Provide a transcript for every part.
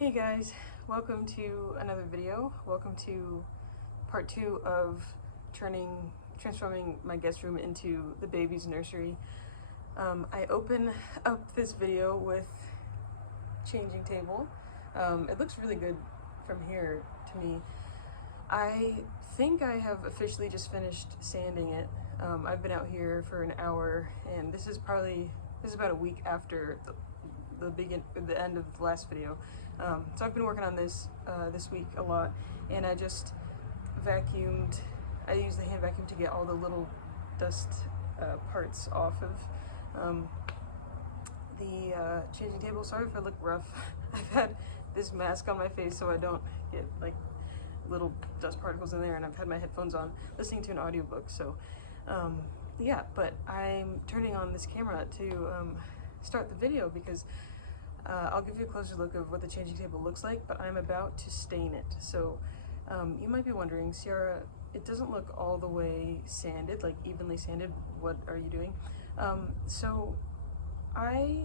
Hey guys, welcome to another video. Welcome to part 2 of transforming my guest room into the baby's nursery. I open up this video with changing table. It looks really good from here to me. I think I have officially just finished sanding it. I've been out here for an hour, and this is about a week after the end of the last video. So I've been working on this this week a lot, and I just vacuumed. I used the hand vacuum to get all the little dust parts off of the changing table. Sorry if I look rough. I've had this mask on my face so I don't get like little dust particles in there, and I've had my headphones on listening to an audiobook. So yeah, but I'm turning on this camera to start the video because I'll give you a closer look of what the changing table looks like, but I'm about to stain it. So you might be wondering, Ciara, it doesn't look all the way sanded, like evenly sanded. What are you doing? So my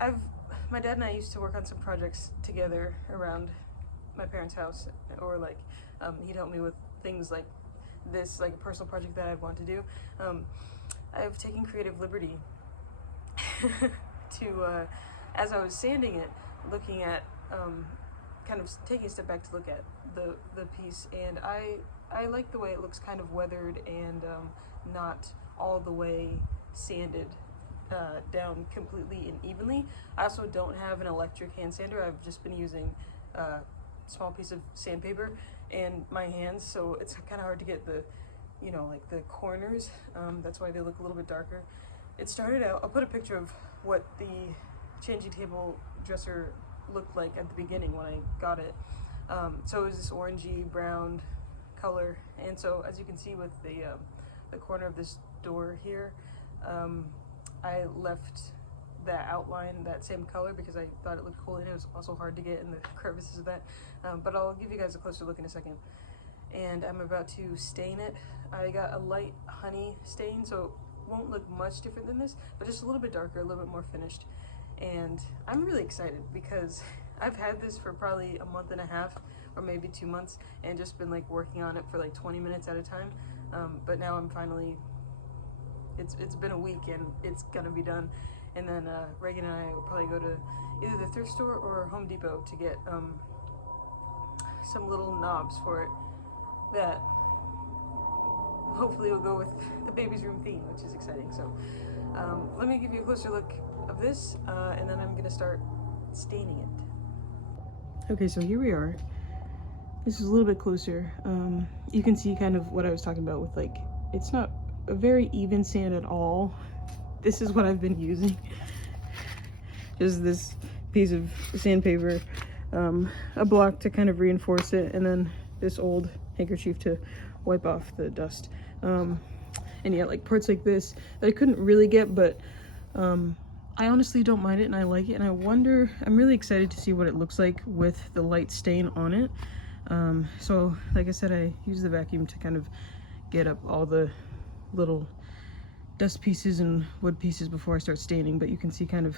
dad and I used to work on some projects together around my parents' house, or like he'd help me with things like this, like a personal project that I want to do. I've taken creative liberty to as I was sanding it, looking at kind of taking a step back to look at the piece, and I like the way it looks kind of weathered and not all the way sanded down completely and evenly. I also don't have an electric hand sander. I've just been using a small piece of sandpaper and my hands, so it's kind of hard to get the, like the corners. That's why they look a little bit darker. It started out, I'll put a picture of what the changing table dresser looked like at the beginning when I got it. So it was this orangey brown color, and so as you can see with the corner of this door here, I left that outline that same color because I thought it looked cool, and it was also hard to get in the crevices of that. But I'll give you guys a closer look in a second. And I'm about to stain it. I got a light honey stain, so it won't look much different than this, but just a little bit darker, a little bit more finished. And I'm really excited because I've had this for probably a month and a half or maybe 2 months, and just been like working on it for like 20 minutes at a time. But now I'm finally, it's been a week and it's gonna be done. And then Reagan and I will probably go to either the thrift store or Home Depot to get some little knobs for it that hopefully will go with the baby's room theme, which is exciting. So let me give you a closer look of this, and then I'm gonna start staining it. Okay, so here we are. This is a little bit closer. You can see kind of what I was talking about with, like, it's not a very even sand at all. This is what I've been using. Just this piece of sandpaper, a block to kind of reinforce it, and then this old handkerchief to wipe off the dust. And yeah, like parts like this that I couldn't really get, but I honestly don't mind it and I like it, and I'm really excited to see what it looks like with the light stain on it. So like I said, I use the vacuum to kind of get up all the little dust pieces and wood pieces before I start staining, but you can see kind of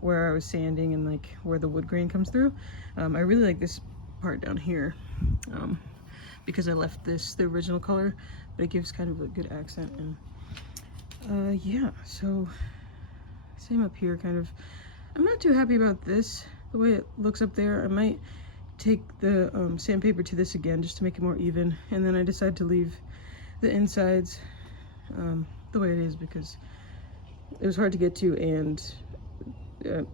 where I was sanding and like where the wood grain comes through. I really like this part down here because I left this the original color, but it gives kind of a good accent. And yeah, so same up here. Kind of, I'm not too happy about this, the way it looks up there. I might take the sandpaper to this again just to make it more even, and then I decided to leave the insides the way it is because it was hard to get to, and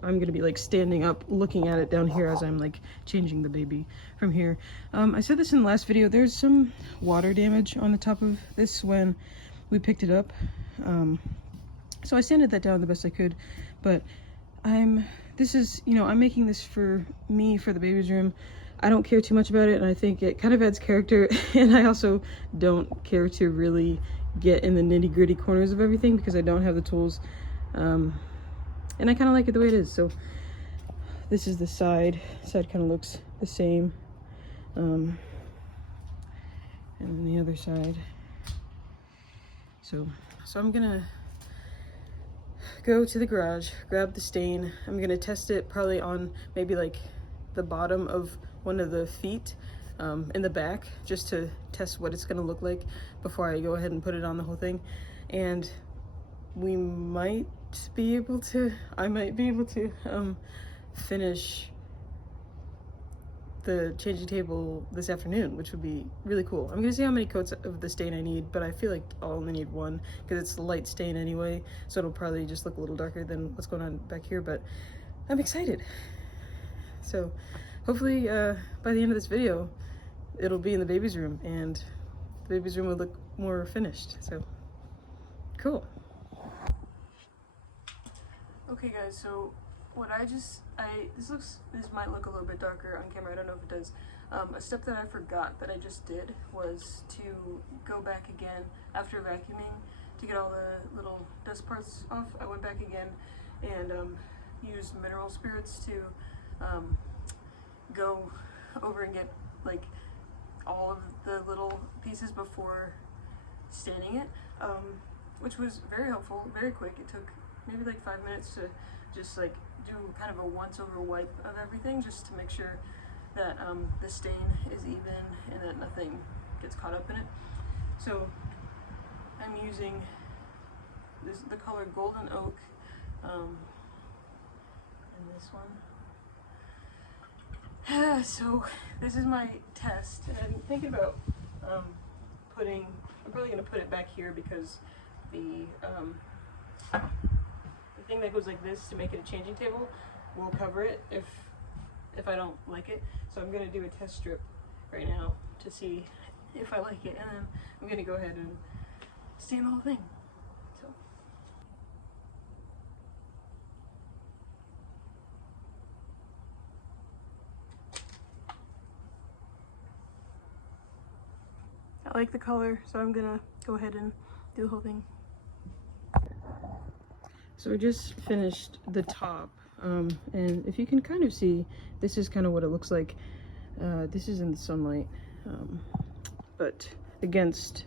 I'm gonna be like standing up looking at it down here as I'm like changing the baby from here. I said this in the last video, there's some water damage on the top of this when we picked it up, so I sanded that down the best I could. But I'm making this for me, for the baby's room. I don't care too much about it, and I think it kind of adds character, and I also don't care to really get in the nitty-gritty corners of everything because I don't have the tools, and I kind of like it the way it is. So this is the side kind of looks the same, and then the other side. So I'm gonna go to the garage, grab the stain. I'm gonna test it probably on maybe like the bottom of one of the feet in the back, just to test what it's gonna look like before I go ahead and put it on the whole thing. And we might be able to, I might be able to finish the changing table this afternoon, which would be really cool. I'm gonna see how many coats of the stain I need, but I feel like I'll only need one because it's a light stain anyway, so it'll probably just look a little darker than what's going on back here, but I'm excited. So hopefully by the end of this video, it'll be in the baby's room and the baby's room will look more finished. So cool. Okay guys, so what this might look a little bit darker on camera, I don't know if it does. A step that I forgot that I just did was to go back again after vacuuming to get all the little dust parts off. I went back again and used mineral spirits to go over and get like all of the little pieces before staining it, which was very helpful, very quick. It took maybe like 5 minutes to just like do kind of a once over wipe of everything, just to make sure that the stain is even and that nothing gets caught up in it. So I'm using the color Golden Oak and this one. So this is my test, and I'm thinking about I'm probably going to put it back here because the thing that goes like this to make it a changing table will cover it if I don't like it. So I'm going to do a test strip right now to see if I like it, and then I'm going to go ahead and stain the whole thing. So I like the color, so I'm gonna go ahead and do the whole thing. So we just finished the top, and if you can kind of see, this is kind of what it looks like. This is in the sunlight, but against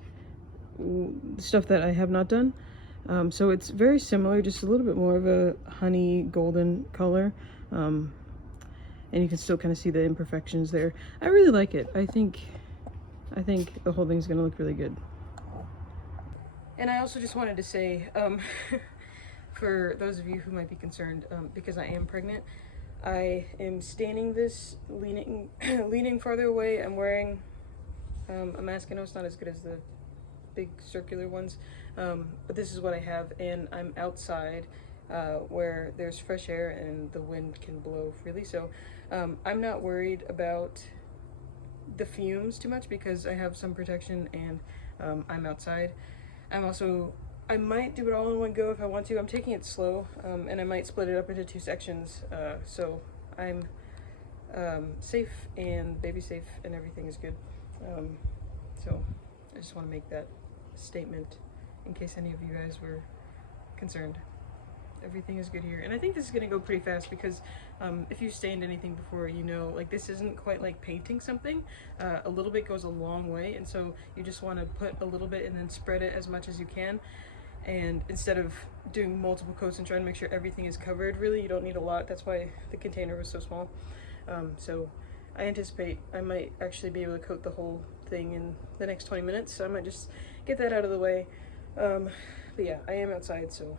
stuff that I have not done. So it's very similar, just a little bit more of a honey golden color, and you can still kind of see the imperfections there. I really like it. I think the whole thing's gonna look really good. And I also just wanted to say, for those of you who might be concerned, because I am pregnant, I am staining this leaning farther away. I'm wearing a mask. I know it's not as good as the big circular ones, but this is what I have, and I'm outside where there's fresh air and the wind can blow freely, so I'm not worried about the fumes too much because I have some protection, and I'm outside. I might do it all in one go if I want to. I'm taking it slow, and I might split it up into 2 sections, so I'm safe and baby safe and everything is good. So I just want to make that statement in case any of you guys were concerned. Everything is good here, and I think this is gonna go pretty fast because if you've stained anything before, you know, like, this isn't quite like painting something. A little bit goes a long way, and so you just want to put a little bit and then spread it as much as you can, and instead of doing multiple coats and trying to make sure everything is covered, really you don't need a lot. That's why the container was so small. So I anticipate I might actually be able to coat the whole thing in the next 20 minutes, so I might just get that out of the way. But yeah, I am outside, so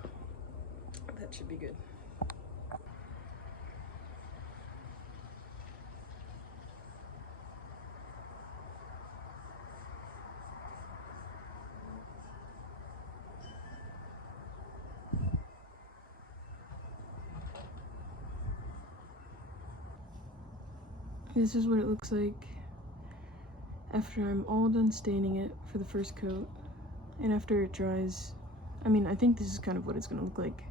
that should be good. This is what it looks like after I'm all done staining it for the first coat, and after it dries. I mean, I think this is kind of what it's gonna look like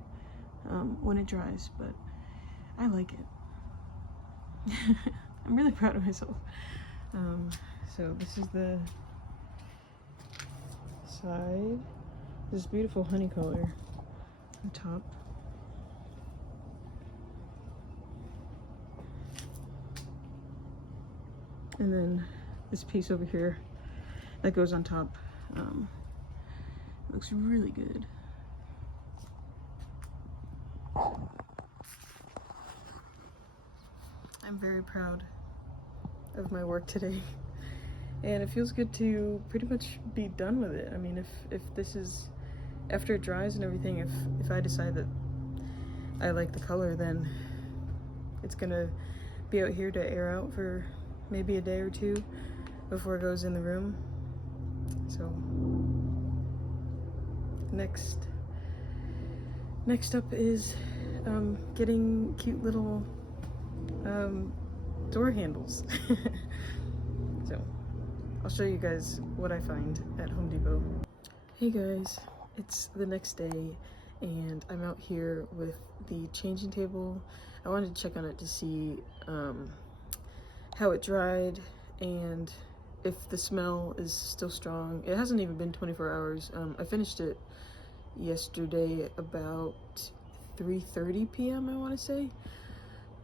when it dries, but I like it. I'm really proud of myself. So this is the side, this beautiful honey color on top. And then this piece over here that goes on top looks really good. I'm very proud of my work today. And it feels good to pretty much be done with it. I mean, if this is, after it dries and everything, if I decide that I like the color, then it's gonna be out here to air out for maybe a day or two before it goes in the room. So next up is getting cute little door handles. So I'll show you guys what I find at Home Depot. Hey guys, it's the next day and I'm out here with the changing table. I wanted to check on it to see how it dried and if the smell is still strong. It hasn't even been 24 hours. I finished it yesterday about 3:30 p.m. I want to say,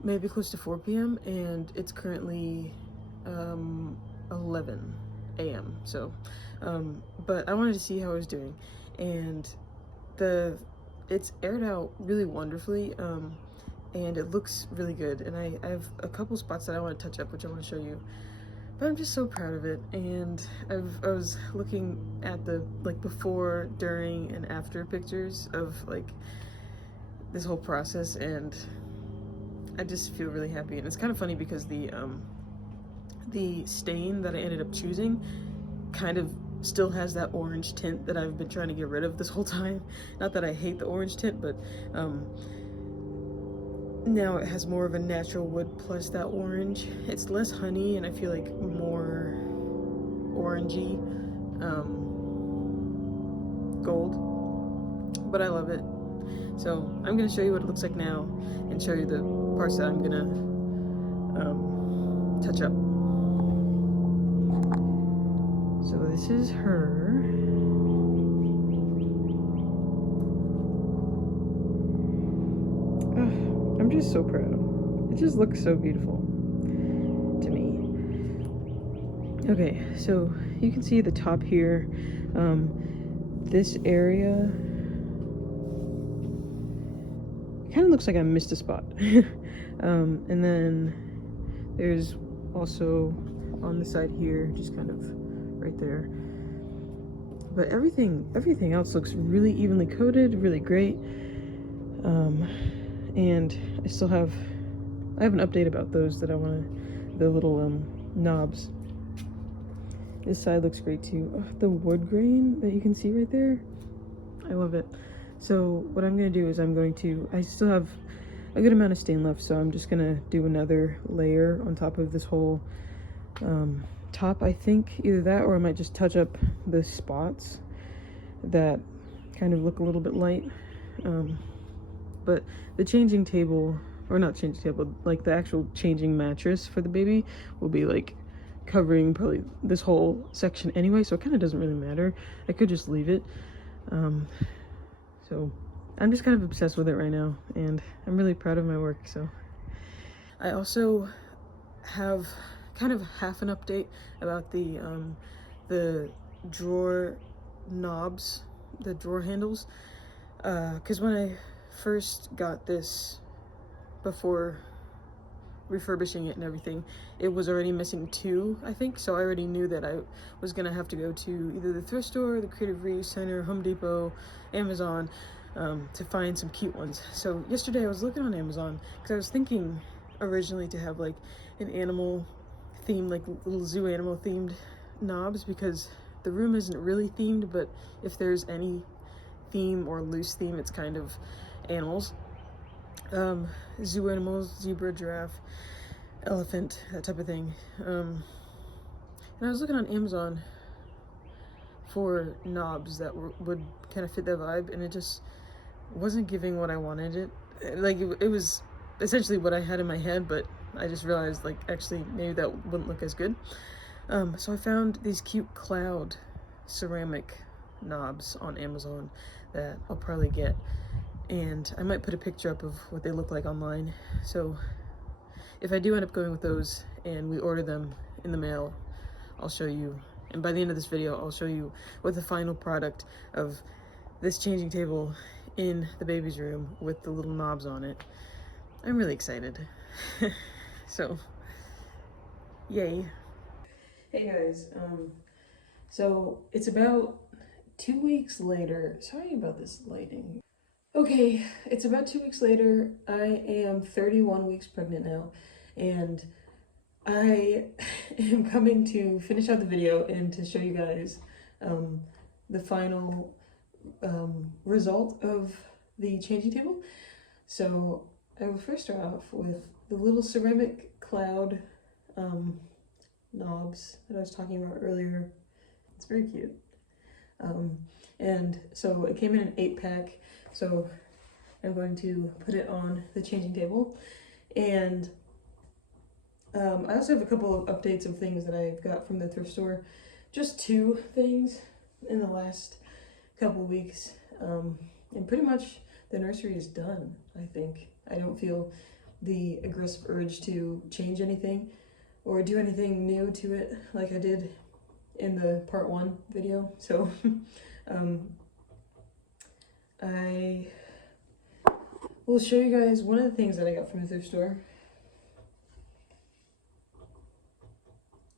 maybe close to 4 p.m. and it's currently 11 a.m. So but I wanted to see how it was doing, and it's aired out really wonderfully, and it looks really good, and I have a couple spots that I want to touch up, which I want to show you. But I'm just so proud of it, and I was looking at the before, during, and after pictures of this whole process, and I just feel really happy. And it's kind of funny because the stain that I ended up choosing kind of still has that orange tint that I've been trying to get rid of this whole time. Not that I hate the orange tint, but now it has more of a natural wood plus that orange. It's less honey and I feel like more orangey gold, but I love it. So I'm gonna show you what it looks like now and show you the parts that I'm gonna touch up. So this is her. I'm just so proud. It just looks so beautiful to me. Okay, so you can see the top here. This area kind of looks like I missed a spot. And then there's also on the side here, just kind of right there. But everything else looks really evenly coated, really great. And I have an update about those that I want to, the little knobs. This side looks great too. Oh, the wood grain that you can see right there, I love it. So what I'm going to do is I still have a good amount of stain left, so I'm just going to do another layer on top of this whole top. I think either that or I might just touch up the spots that kind of look a little bit light. But the changing table, or not changing table, like the actual changing mattress for the baby will be covering probably this whole section anyway, so it kind of doesn't really matter. I could just leave it. So I'm just kind of obsessed with it right now, and I'm really proud of my work. So I also have kind of half an update about the drawer knobs, the drawer handles, because when I first got this, before refurbishing it and everything, it was already missing 2, I think, so I already knew that I was gonna have to go to either the thrift store, the Creative Reuse Center, Home Depot, Amazon, to find some cute ones. So yesterday I was looking on Amazon because I was thinking originally to have an animal theme, little zoo animal themed knobs, because the room isn't really themed, but if there's any theme or loose theme, it's kind of animals. Zoo animals, zebra, giraffe, elephant, that type of thing. And I was looking on Amazon for knobs that would kind of fit that vibe, and it just wasn't giving what I wanted it. It was essentially what I had in my head, but I just realized actually maybe that wouldn't look as good. So I found these cute cloud ceramic knobs on Amazon that I'll probably get, and I might put a picture up of what they look like online. So if I do end up going with those and we order them in the mail, I'll show you, and by the end of this video I'll show you what the final product of this changing table in the baby's room with the little knobs on it. I'm really excited. So, yay. Hey guys, so it's about 2 weeks later. Sorry about this lighting. Okay, it's about 2 weeks later. I am 31 weeks pregnant now, and I am coming to finish out the video and to show you guys the final result of the changing table. So I will first start off with the little ceramic cloud knobs that I was talking about earlier. It's very cute. And so it came in an 8-pack, so I'm going to put it on the changing table. And I also have a couple of updates of things that I've got from the thrift store. Just 2 things in the last couple weeks. And pretty much the nursery is done, I think. I don't feel the aggressive urge to change anything or do anything new to it like I did in the part 1 video. So I will show you guys one of the things that I got from the thrift store.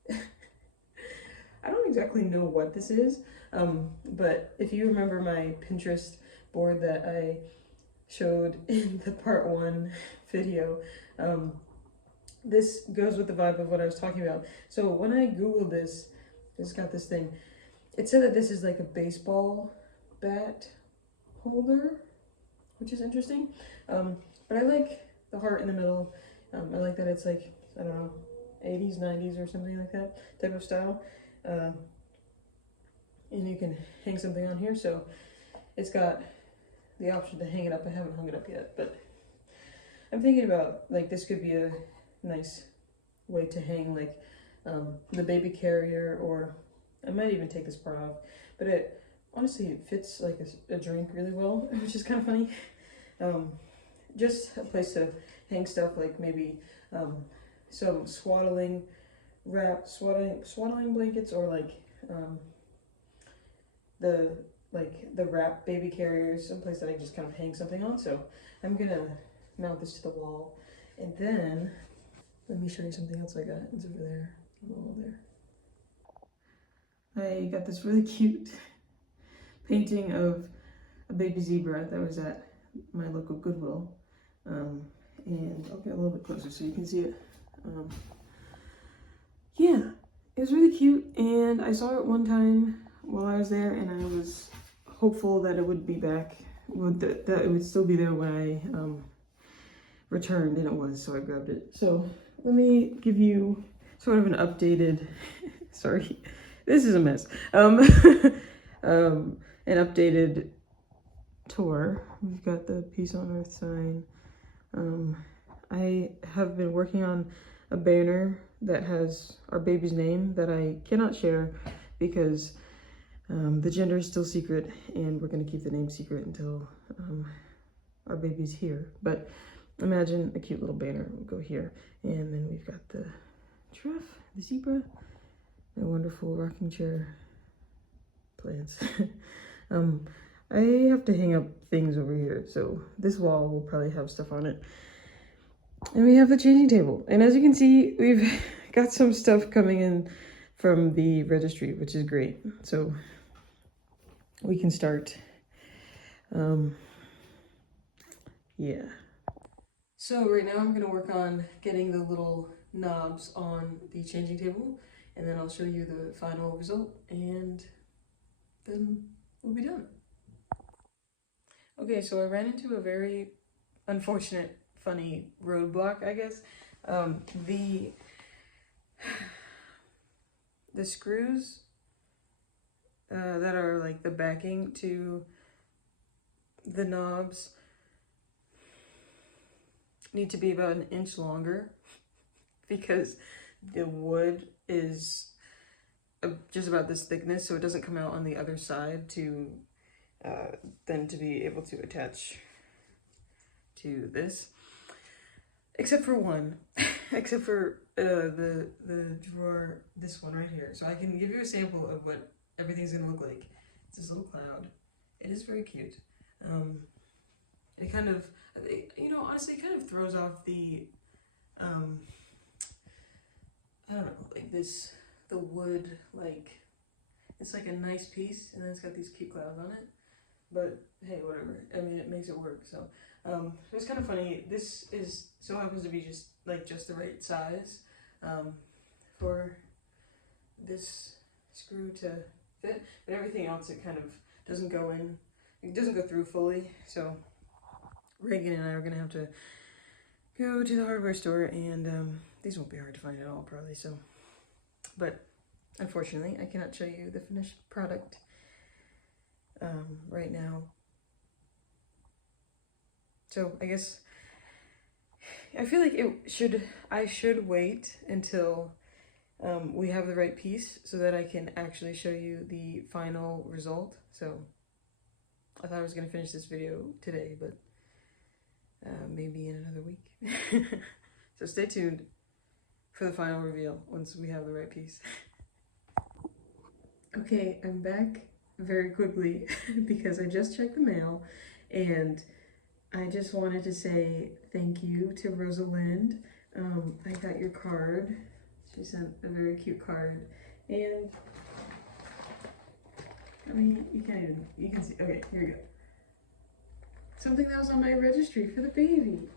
I don't exactly know what this is, but if you remember my Pinterest board that I showed in the part 1 video, this goes with the vibe of what I was talking about. So when I Googled this, it's got this thing. It said that this is like a baseball bat holder, which is interesting. But I like the heart in the middle. I like that it's like, I don't know, 80s, 90s or something like that type of style. And you can hang something on here. So it's got the option to hang it up. I haven't hung it up yet, but I'm thinking about, like, this could be a nice way to hang, like, the baby carrier, or I might even take this part off. But it honestly, it fits like a drink really well, which is kind of funny. Just a place to hang stuff, like maybe some swaddling blankets, or like the wrap baby carriers, someplace that I just kind of hang something on. So I'm gonna mount this to the wall, and then let me show you something else I got. It's over there, on the wall there. I got this really cute painting of a baby zebra that was at my local Goodwill. And I'll get a little bit closer so you can see it. Yeah, it was really cute, and I saw it one time while I was there, and I was hopeful that it would be back, that it would still be there when I returned, and it was, so I grabbed it. So let me give you sort of an updated, sorry, this is a mess, an updated tour. We've got the Peace on Earth sign. I have been working on a banner that has our baby's name that I cannot share because the gender is still secret, and we're going to keep the name secret until our baby's here. But imagine a cute little banner. We'll go here, and then we've got the giraffe, the zebra, my wonderful rocking chair plants. I have to hang up things over here, so this wall will probably have stuff on it. And we have the changing table. And as you can see, we've got some stuff coming in from the registry, which is great. So we can start. Yeah. So right now I'm going to work on getting the little knobs on the changing table, and then I'll show you the final result, and then we'll be done. Okay, so I ran into a very unfortunate, funny roadblock, I guess. The screws that are like the backing to the knobs need to be about 1 inch longer because the wood is just about this thickness, so it doesn't come out on the other side to then to be able to attach to this, except for one, except for the drawer, this one right here. So I can give you a sample of what everything's gonna look like. It's this little cloud. It is very cute. It kind of, you know, honestly, it kind of throws off the the wood, like, it's like a nice piece, and then it's got these cute clouds on it. But hey, whatever. I mean, it makes it work. So it was kind of funny. This is so happens to be just the right size for this screw to fit, but everything else it kind of doesn't go in. It doesn't go through fully. So Reagan and I are gonna have to go to the hardware store, and these won't be hard to find at all, probably. So, but unfortunately, I cannot show you the finished product right now. So I guess I feel like I should wait until we have the right piece so that I can actually show you the final result. So I thought I was gonna finish this video today, but maybe in another week. So stay tuned for the final reveal once we have the right piece. Okay, I'm back very quickly because I just checked the mail, and I just wanted to say thank you to Rosalind. I got your card. She sent a very cute card, and I mean, you can see, okay, here we go. Something that was on my registry for the baby.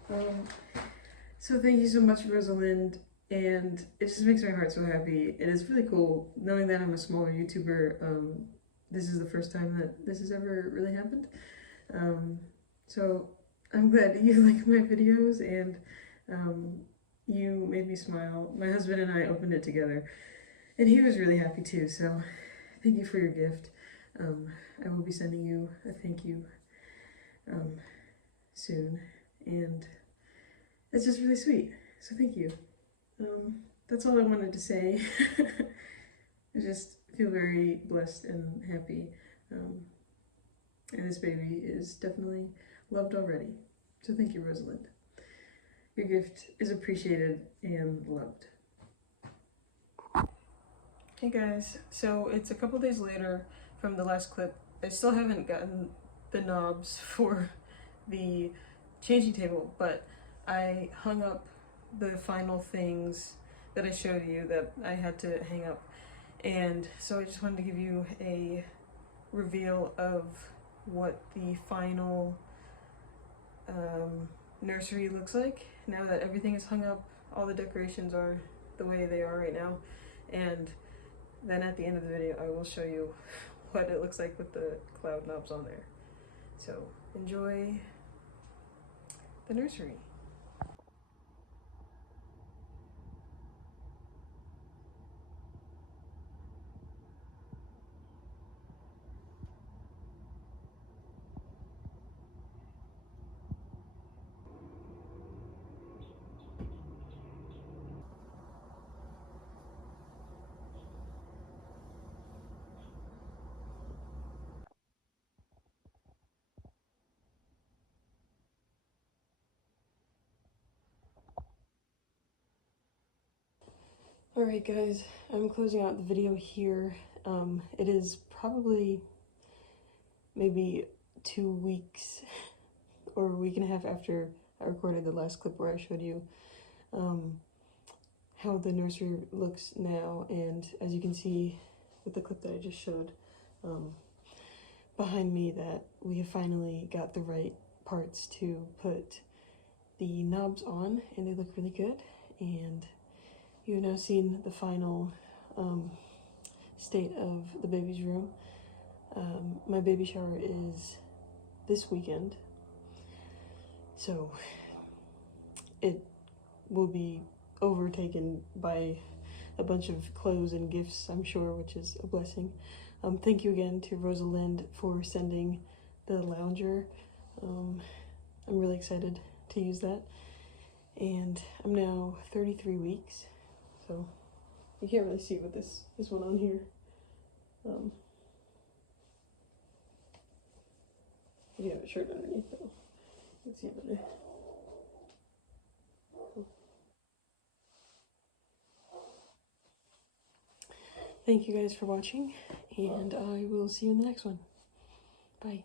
So thank you so much, Rosalind, and it just makes my heart so happy. It is really cool knowing that I'm a smaller YouTuber. This is the first time that this has ever really happened. So I'm glad that you like my videos, and you made me smile. My husband and I opened it together, and he was really happy too. So thank you for your gift. I will be sending you a thank you soon, and it's just really sweet, so thank you. That's all I wanted to say. I just feel very blessed and happy, and this baby is definitely loved already, so thank you, Rosalind. Your gift is appreciated and loved. Hey guys, so it's a couple days later from the last clip. I still haven't gotten the knobs for the changing table, but I hung up the final things that I showed you that I had to hang up, and so I just wanted to give you a reveal of what the final nursery looks like now that everything is hung up. All the decorations are the way they are right now, and then at the end of the video I will show you what it looks like with the cloud knobs on there. So enjoy the nursery. Alright guys, I'm closing out the video here. It is probably maybe 2 weeks or a week and a half after I recorded the last clip where I showed you how the nursery looks now, and as you can see with the clip that I just showed behind me, that we have finally got the right parts to put the knobs on, and they look really good. And you've now seen the final state of the baby's room. My baby shower is this weekend, so it will be overtaken by a bunch of clothes and gifts, I'm sure, which is a blessing. Thank you again to Rosalind for sending the lounger. I'm really excited to use that. And I'm now 33 weeks. So you can't really see with this one on here. You have a shirt underneath though. You can see it better. Thank you guys for watching, and I will see you in the next one. Bye.